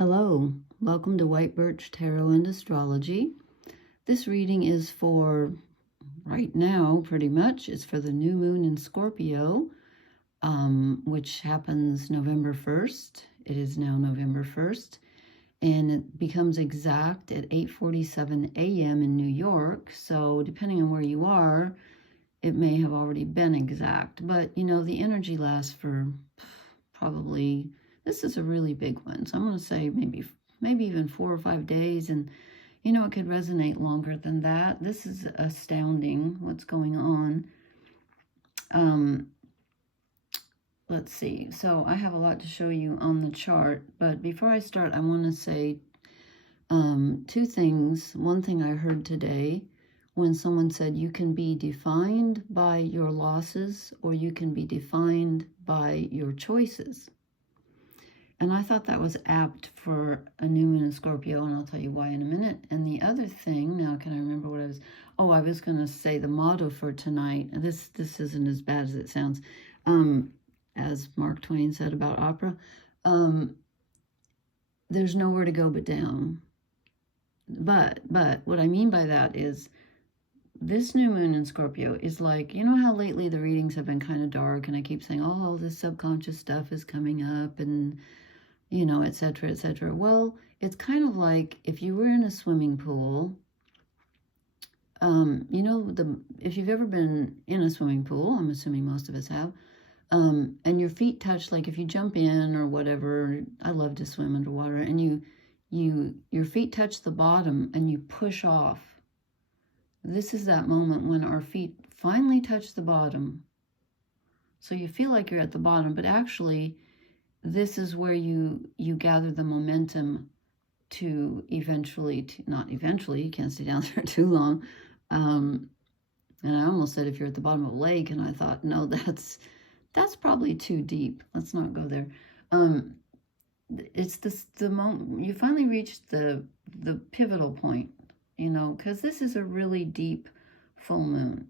Hello, welcome to White Birch Tarot and Astrology. This reading is for right now, pretty much. It's for the new moon in Scorpio, which happens November 1st. It is now November 1st, and it becomes exact at 8:47 a.m. in New York. So depending on where you are, it may have already been exact. But, you know, the energy lasts for probably... This is a really big one, so I'm going to say maybe even 4 or 5 days, and you know, it could resonate longer than that. This is astounding what's going on. Let's see. So I have a lot to show you on the chart, but before I start, I want to say two things. One thing I heard today when someone said you can be defined by your losses or you can be defined by your choices. And I thought that was apt for a new moon in Scorpio, and I'll tell you why in a minute. And the other thing, now can I remember what I was... Oh, I was going to say the motto for tonight. This isn't as bad as it sounds. As Mark Twain said about opera, there's nowhere to go but down. But what I mean by that is this new moon in Scorpio is like, you know how lately the readings have been kind of dark, and I keep saying, oh, all this subconscious stuff is coming up, and you know, etc., etc. Well, it's kind of like if you were in a swimming pool, you know, if you've ever been in a swimming pool, I'm assuming most of us have, and your feet touch, like if you jump in or whatever, I love to swim underwater, and your feet touch the bottom and you push off. This is that moment when our feet finally touch the bottom. So you feel like you're at the bottom, but actually this is where you gather the momentum to eventually, not eventually, you can't stay down there too long. And I almost said if you're at the bottom of a lake, and I thought, no, that's probably too deep. Let's not go there. It's the moment you finally reach the pivotal point, you know, because this is a really deep full moon.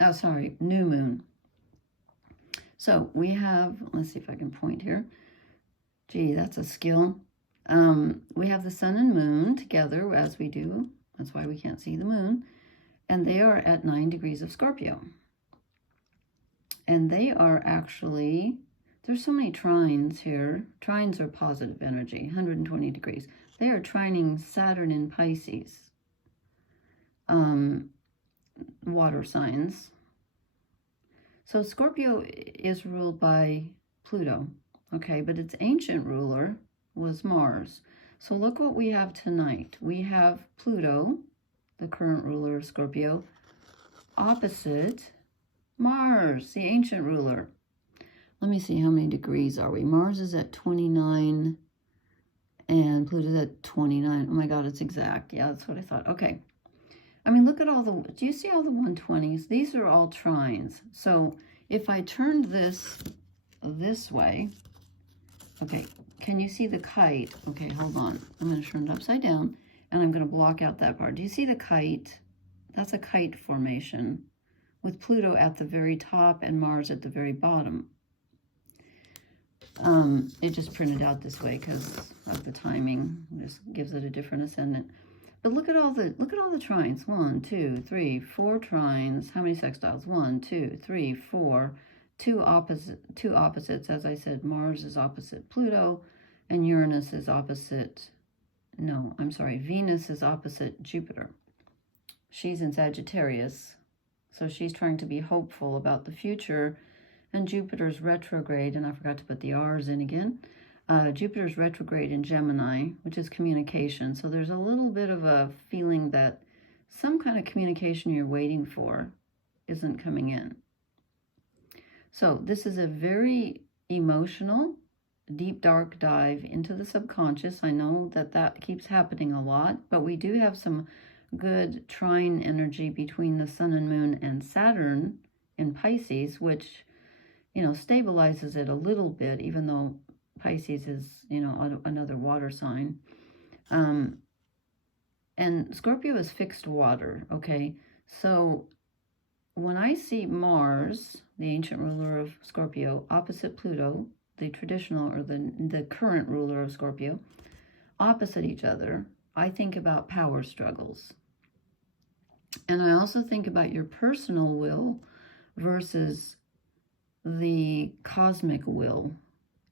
Oh, sorry, new moon. So we have, let's see if I can point here. Gee, that's a skill. We have the sun and moon together, as we do. That's why we can't see the moon. And they are at 9 degrees of Scorpio. And they are actually, there's so many trines here. Trines are positive energy, 120 degrees. They are trining Saturn in Pisces. Water signs. So Scorpio is ruled by Pluto, okay, but its ancient ruler was Mars. So look what we have tonight. We have Pluto, the current ruler of Scorpio, opposite Mars, the ancient ruler. Let me see, how many degrees are we? Mars is at 29 and Pluto's at 29. Oh my God, it's exact. Yeah, that's what I thought. Okay. I mean, look at all the, do you see all the 120s? These are all trines. So if I turned this way, okay, can you see the kite? Okay, hold on. I'm going to turn it upside down, and I'm going to block out that part. Do you see the kite? That's a kite formation with Pluto at the very top and Mars at the very bottom. It just printed out this way because of the timing. It just gives it a different ascendant. But look at all the trines. 1, 2, 3, 4 trines. How many sextiles? 1, 2, 3, 4. Two opposites. As I said, Mars is opposite Pluto, and Uranus is opposite. No, I'm sorry. Venus is opposite Jupiter. She's in Sagittarius, so she's trying to be hopeful about the future. And Jupiter's retrograde, and I forgot to put the R's in again. Jupiter's retrograde in Gemini, which is communication. So there's a little bit of a feeling that some kind of communication you're waiting for isn't coming in. So this is a very emotional, deep, dark dive into the subconscious. I know that keeps happening a lot, but we do have some good trine energy between the sun and moon and Saturn in Pisces, which, you know, stabilizes it a little bit, even though Pisces is, you know, another water sign. And Scorpio is fixed water, okay? So when I see Mars, the ancient ruler of Scorpio, opposite Pluto, the traditional or the current ruler of Scorpio, opposite each other, I think about power struggles. And I also think about your personal will versus the cosmic will,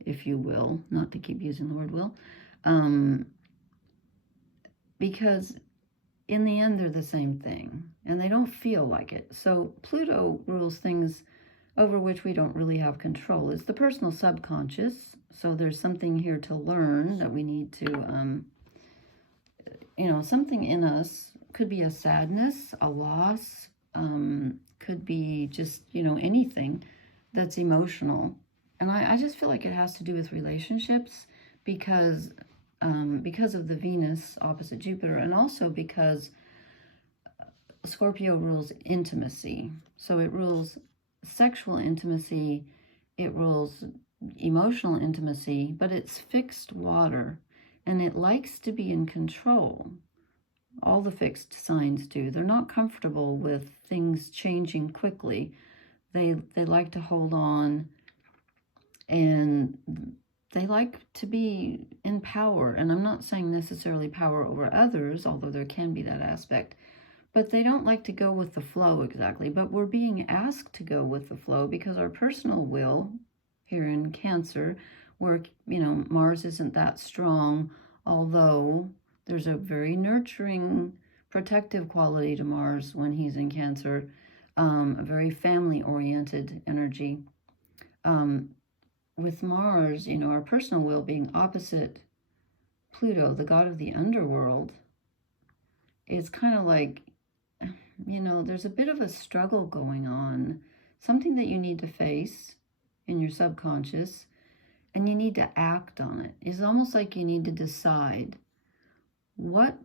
if you will, not to keep using the word will, because in the end, they're the same thing, and they don't feel like it. So Pluto rules things over which we don't really have control. It's the personal subconscious, so there's something here to learn that we need to, something in us. Could be a sadness, a loss, could be just, anything that's emotional. And I just feel like it has to do with relationships because of the Venus opposite Jupiter, and also because Scorpio rules intimacy. So it rules sexual intimacy, it rules emotional intimacy, but it's fixed water, and it likes to be in control. All the fixed signs do. They're not comfortable with things changing quickly. They like to hold on, and they like to be in power. And I'm not saying necessarily power over others, although there can be that aspect. But they don't like to go with the flow exactly. But we're being asked to go with the flow because our personal will here in Cancer, where, Mars isn't that strong, although there's a very nurturing, protective quality to Mars when he's in Cancer, a very family-oriented energy. With Mars, our personal will being opposite Pluto, the god of the underworld, it's kind of like, there's a bit of a struggle going on, something that you need to face in your subconscious, and you need to act on it. It's almost like you need to decide, what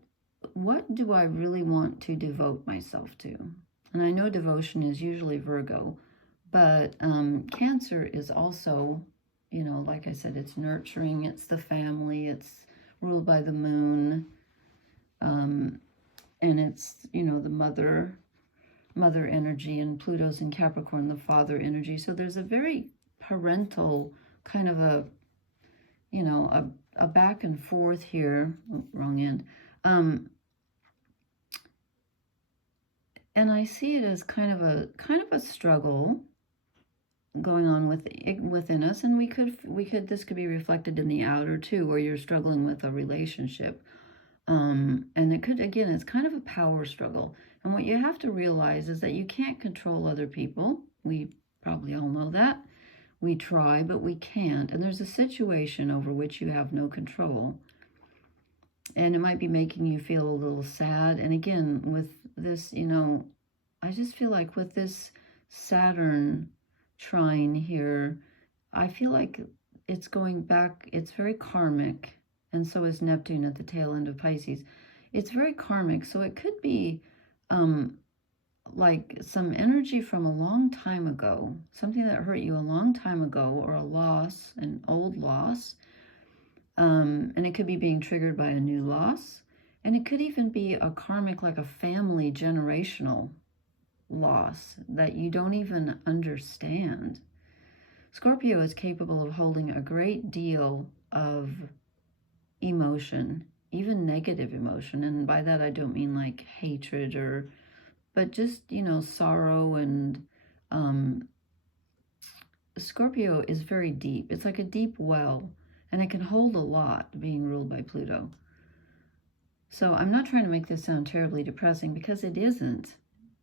do I really want to devote myself to? And I know devotion is usually Virgo, but Cancer is also, like I said, it's nurturing, it's the family, it's ruled by the moon, and it's, the mother energy, and Pluto's in Capricorn, the father energy. So there's a very parental kind of a back and forth here. Oh, wrong end. And I see it as kind of a struggle going on within us, and this could be reflected in the outer too, where you're struggling with a relationship. And it could, again, it's kind of a power struggle. And what you have to realize is that you can't control other people. We probably all know that. We try, but we can't. And there's a situation over which you have no control. And it might be making you feel a little sad. And again, with this, I just feel like with this Saturn trine here, I feel like it's going back, it's very karmic. And so is Neptune at the tail end of Pisces. It's very karmic, so it could be like some energy from a long time ago, something that hurt you a long time ago, or a loss, an old loss. And it could be being triggered by a new loss. And it could even be a karmic, like a family generational loss that you don't even understand. Scorpio is capable of holding a great deal of emotion, even negative emotion. And by that, I don't mean like hatred but just, sorrow. And Scorpio is very deep. It's like a deep well, and it can hold a lot being ruled by Pluto. So I'm not trying to make this sound terribly depressing, because it isn't.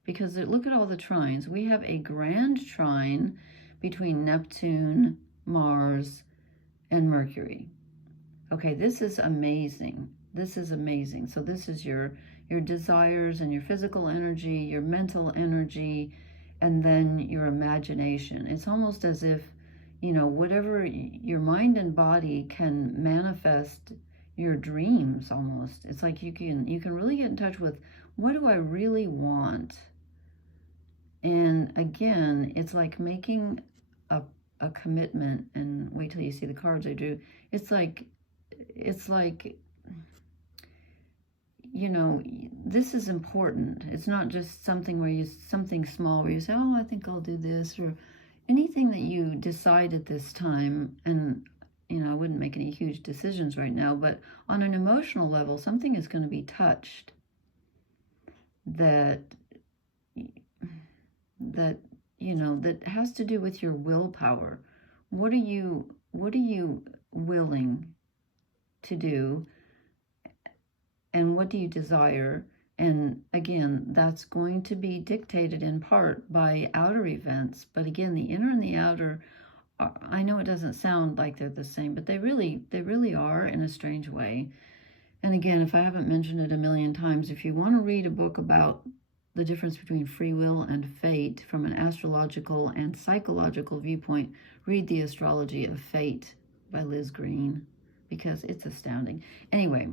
Because look at all the trines. We have a grand trine between Neptune, Mars, and Mercury. Okay, this is amazing. This is amazing. So this is your desires and your physical energy, your mental energy, and then your imagination. It's almost as if, whatever your mind and body can manifest your dreams almost. It's like you can really get in touch with, what do I really want? And again, it's like making a commitment. And wait till you see the cards I drew. It's like, this is important. It's not just something something small where you say, oh, I think I'll do this, or anything that you decide at this time. And I wouldn't make any huge decisions right now, but on an emotional level, something is going to be touched that that has to do with your willpower. What are you willing to do, and what do you desire? And again, that's going to be dictated in part by outer events, but again, the inner and the outer, I know it doesn't sound like they're the same, but they really are in a strange way. And again, if I haven't mentioned it a million times, if you want to read a book about the difference between free will and fate from an astrological and psychological viewpoint, read The Astrology of Fate by Liz Green, because it's astounding. Anyway,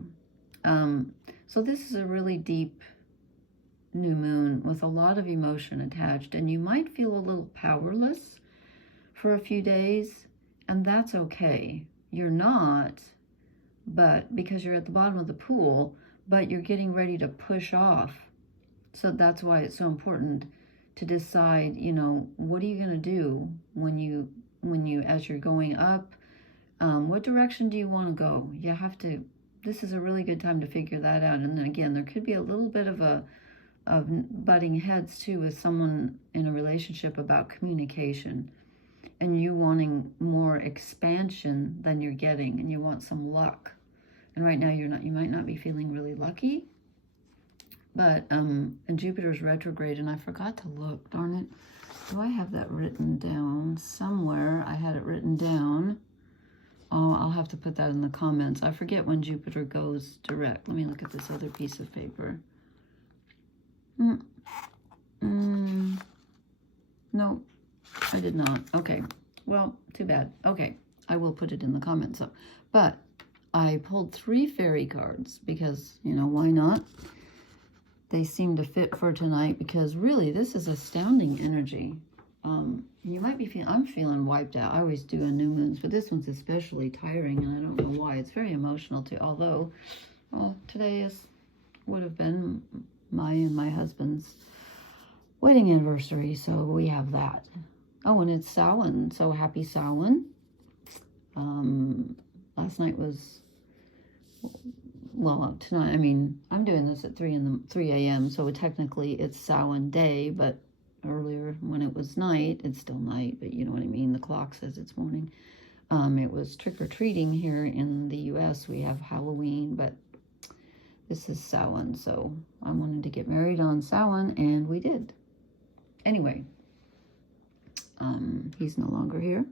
so this is a really deep new moon with a lot of emotion attached, and you might feel a little powerless for a few days, and that's okay. You're not, but because you're at the bottom of the pool, but you're getting ready to push off. So that's why it's so important to decide, what are you going to do when you, as you're going up, what direction do you want to go? You have to, this is a really good time to figure that out. And then again, there could be a little bit of butting heads too with someone in a relationship about communication, and you wanting more expansion than you're getting, and you want some luck. And right now you might not be feeling really lucky. But and Jupiter's retrograde, and I forgot to look, darn it. Do I have that written down somewhere? I had it written down. Oh, I'll have to put that in the comments. I forget when Jupiter goes direct. Let me look at this other piece of paper. No, I did not. Okay, well, too bad. Okay, I will put it in the comments. So, but I pulled 3 fairy cards because, why not? They seem to fit for tonight because really this is astounding energy. You might be feeling, I'm feeling wiped out. I always do on new moons, but this one's especially tiring, and I don't know why. It's very emotional too, although, well, today would have been my and my husband's wedding anniversary, so we have that. Oh, and it's Samhain, so happy Samhain. Last night was, well, tonight, I'm doing this at 3 a.m., so technically it's Samhain day, but earlier when it was night, it's still night, but you know what I mean, the clock says it's morning. It was trick-or-treating here in the U.S. We have Halloween, but this is Samhain, so I wanted to get married on Samhain, and we did. Anyway, he's no longer here,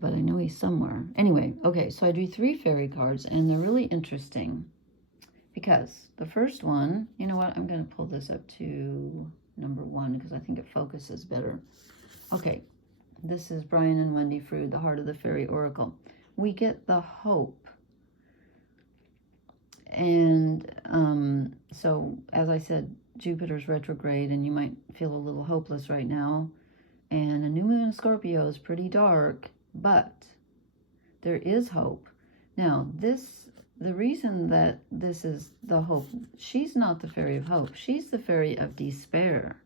but I know he's somewhere. Anyway, okay, so I drew 3 fairy cards, and they're really interesting because the first one, you know what, I'm going to pull this up to number 1 because I think it focuses better. Okay, this is Brian and Wendy Frood, the Heart of the Fairy Oracle. We get the hope. And so, as I said, Jupiter's retrograde, and you might feel a little hopeless right now. And a new moon in Scorpio is pretty dark, but there is hope. Now, the reason that this is the hope, she's not the fairy of hope. She's the fairy of despair,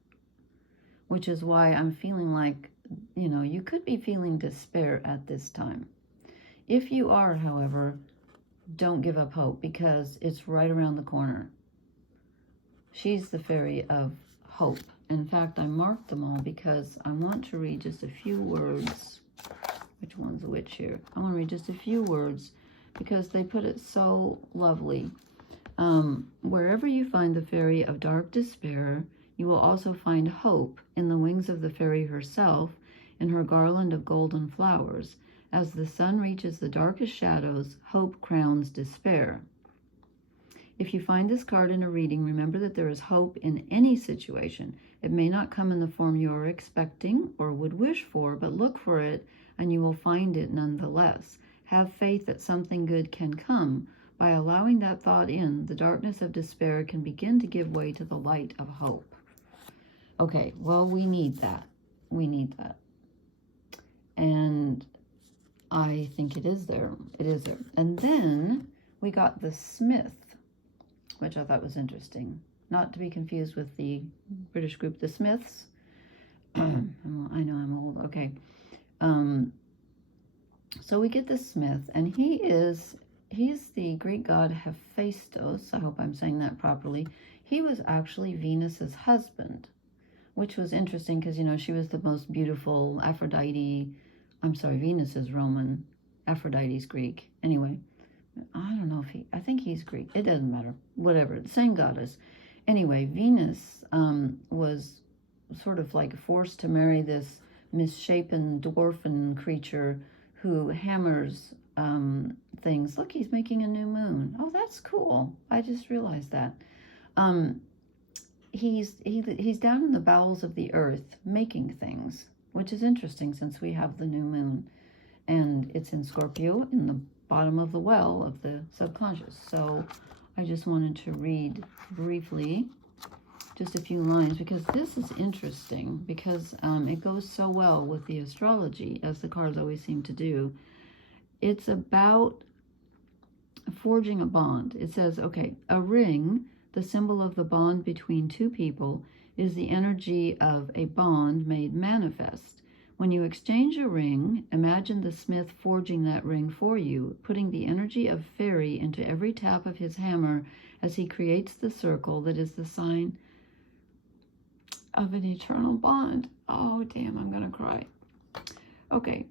which is why I'm feeling like, you could be feeling despair at this time. If you are, however, don't give up hope because it's right around the corner. She's the fairy of hope. In fact, I marked them all because I want to read just a few words. Which one's which here? I want to read just a few words because they put it so lovely. Wherever you find the fairy of dark despair, you will also find hope in the wings of the fairy herself, in her garland of golden flowers. As the sun reaches the darkest shadows, hope crowns despair. If you find this card in a reading, remember that there is hope in any situation. It may not come in the form you are expecting or would wish for, but look for it and you will find it nonetheless. Have faith that something good can come. By allowing that thought in, the darkness of despair can begin to give way to the light of hope. Okay, well, we need that. We need that. And I think it is there. It is there. And then we got the Smith, which I thought was interesting. Not to be confused with the British group, the Smiths. I know I'm old. Okay. So we get the Smith, and he's the Greek god Hephaestus. I hope I'm saying that properly. He was actually Venus's husband, which was interesting because, you know, she was the most beautiful Aphrodite. I'm sorry, Venus is Roman, Aphrodite's Greek. Anyway, I don't know if I think he's Greek. It doesn't matter. Whatever, the same goddess. Anyway, Venus was sort of like forced to marry this misshapen dwarfen creature who hammers things. Look, he's making a new moon. Oh, that's cool. I just realized that. He's down in the bowels of the earth making things, which is interesting since we have the new moon. And it's in Scorpio, in the bottom of the well of the subconscious. So I just wanted to read briefly just a few lines, because this is interesting, because it goes so well with the astrology, as the cards always seem to do. It's about forging a bond. It says, okay, a ring, the symbol of the bond between two people, is the energy of a bond made manifest. When you exchange a ring, imagine the smith forging that ring for you, putting the energy of fairy into every tap of his hammer as he creates the circle that is the sign of an eternal bond. Oh, damn, I'm gonna cry. Okay,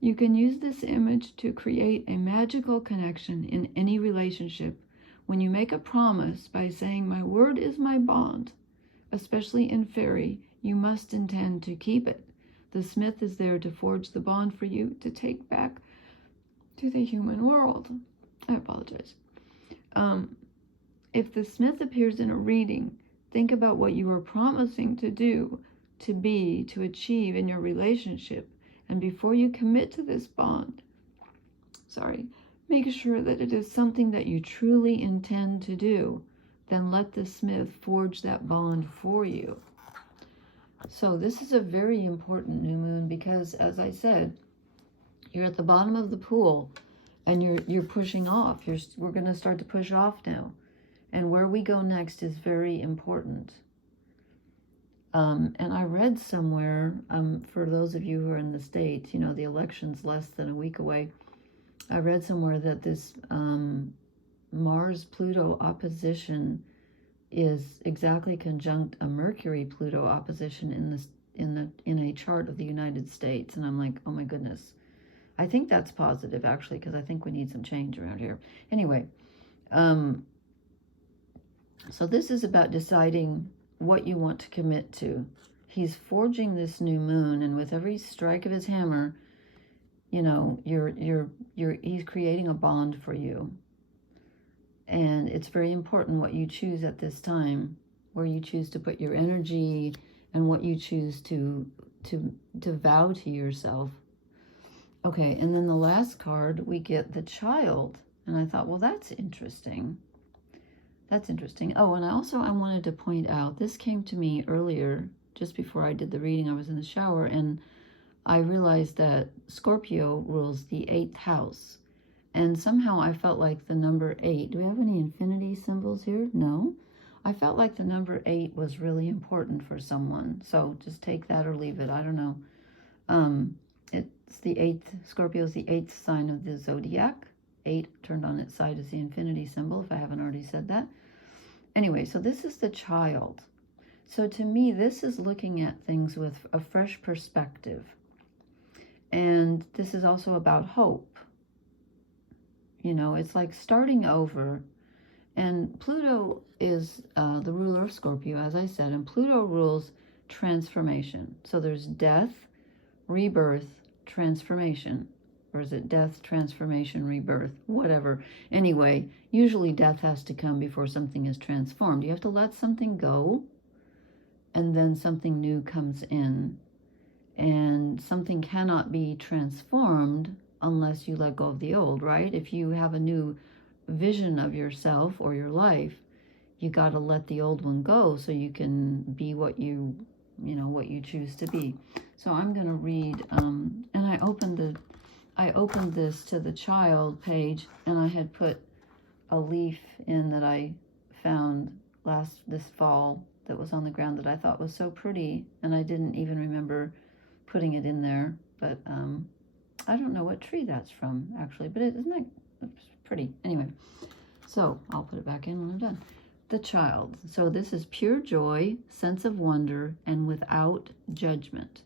you can use this image to create a magical connection in any relationship. When you make a promise by saying, "My word is my bond," especially in fairy, you must intend to keep it. The smith is there to forge the bond for you to take back to the human world. I apologize. If the smith appears in a reading, think about what you are promising to do, to be, to achieve in your relationship. And before you commit to this bond, make sure that it is something that you truly intend to do. Then let the smith forge that bond for you. So this is a very important new moon because, as I said, you're at the bottom of the pool and you're pushing off. We're going to start to push off now. And where we go next is very important. And I read somewhere, for those of you who are in the States, you know, the election's less than a week away. I read somewhere that this Mars-Pluto opposition is exactly conjunct a Mercury-Pluto opposition in a chart of the United States. And I'm like, oh my goodness. I think that's positive, actually, because I think we need some change around here. Anyway, so this is about deciding what you want to commit to. He's forging this new moon, and with every strike of his hammer, you know, he's creating a bond for you. And it's very important what you choose at this time, where you choose to put your energy and what you choose to vow to yourself. Okay, and then the last card, we get the Child. And I thought, well, that's interesting. That's interesting. Oh, and I wanted to point out, this came to me earlier, just before I did the reading. I was in the shower, and I realized that Scorpio rules the 8th house. And somehow I felt like the number 8, do we have any infinity symbols here? No. I felt like the number 8 was really important for someone. So just take that or leave it. I don't know. It's the 8th, Scorpio is the 8th sign of the zodiac. 8 turned on its side is the infinity symbol, if I haven't already said that. Anyway, so this is the Child. So to me, this is looking at things with a fresh perspective. And this is also about hope. You know, it's like starting over. And Pluto is the ruler of Scorpio, as I said, and Pluto rules transformation. So there's death, rebirth, transformation. Or is it death, transformation, rebirth, whatever. Anyway, usually death has to come before something is transformed. You have to let something go, and then something new comes in. And something cannot be transformed unless you let go of the old, right? If you have a new vision of yourself or your life, you got to let the old one go so you can be what you choose to be. So I'm going to read, and I opened this to the Child page, and I had put a leaf in that I found this fall that was on the ground that I thought was so pretty, and I didn't even remember putting it in there. but I don't know what tree that's from, actually, but isn't that pretty? Anyway, so I'll put it back in when I'm done. The child. So this is pure joy, sense of wonder, and without judgment.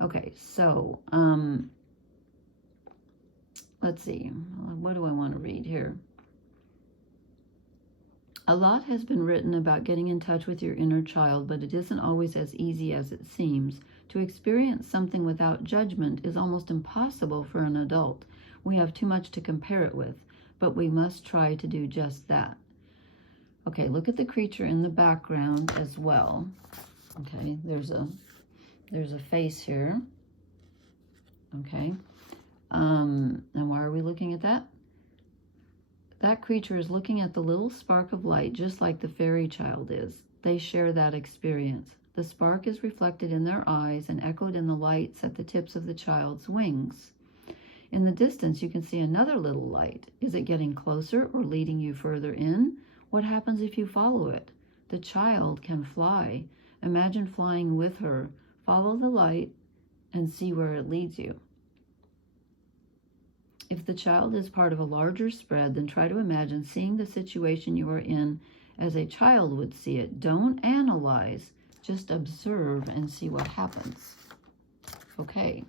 Okay, so let's see. What do I want to read here? A lot has been written about getting in touch with your inner child, but it isn't always as easy as it seems. To experience something without judgment is almost impossible for an adult. We have too much to compare it with, but we must try to do just that. Okay, look at the creature in the background as well. Okay, there's a face here. Okay, and why are we looking at that? That creature is looking at the little spark of light, just like the fairy child is. They share that experience. The spark is reflected in their eyes and echoed in the lights at the tips of the child's wings. In the distance, you can see another little light. Is it getting closer or leading you further in? What happens if you follow it? The child can fly. Imagine flying with her. Follow the light and see where it leads you. If the child is part of a larger spread, then try to imagine seeing the situation you are in as a child would see it. Don't analyze, just observe and see what happens. Okay,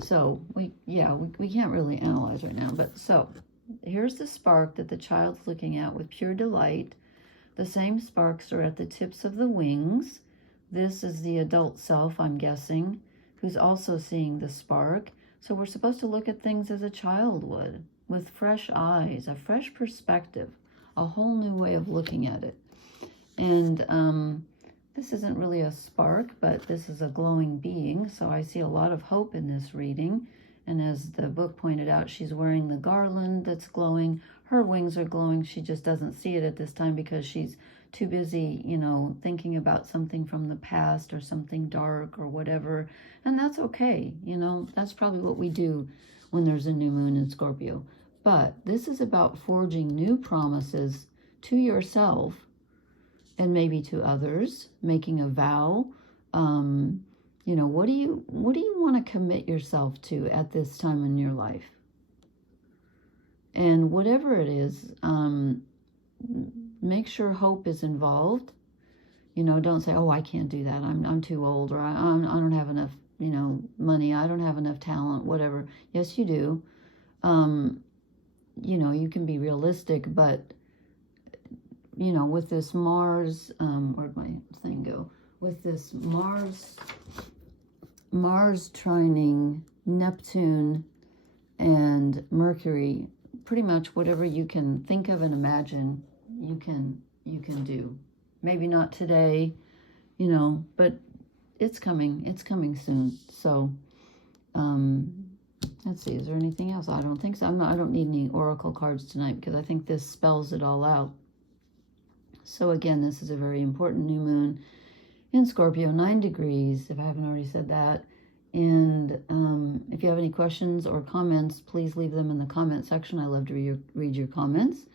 so we can't really analyze right now, but so here's the spark that the child's looking at with pure delight. The same sparks are at the tips of the wings. This is the adult self, I'm guessing, who's also seeing the spark. So we're supposed to look at things as a child would, with fresh eyes, a fresh perspective, a whole new way of looking at it. And this isn't really a spark, but this is a glowing being. So I see a lot of hope in this reading. And as the book pointed out, she's wearing the garland that's glowing. Her wings are glowing. She just doesn't see it at this time because she's too busy, thinking about something from the past or something dark or whatever. And that's okay. That's probably what we do when there's a new moon in Scorpio. But this is about forging new promises to yourself and maybe to others, making a vow. What do you want to commit yourself to at this time in your life? And whatever it is, make sure hope is involved. Don't say, oh, I can't do that. I'm too old, or I don't have enough, money. I don't have enough talent, whatever. Yes, you do. You can be realistic, but, with this Mars, where'd my thing go? With this Mars trining Neptune and Mercury, pretty much whatever you can think of and imagine, you can do. Maybe not today, but it's coming soon. So let's see, is there anything else? I don't think so. I don't need any oracle cards tonight because I think this spells it all out. So again, this is a very important new moon in Scorpio, 9 degrees, if I haven't already said that. And if you have any questions or comments, please leave them in the comment section. I love to read your comments.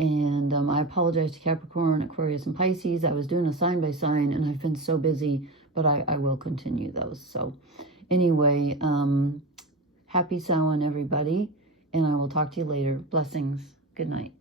And I apologize to Capricorn, Aquarius, and Pisces. I was doing a sign by sign, and I've been so busy, but I will continue those. So anyway, happy Samhain, everybody, and I will talk to you later. Blessings. Good night.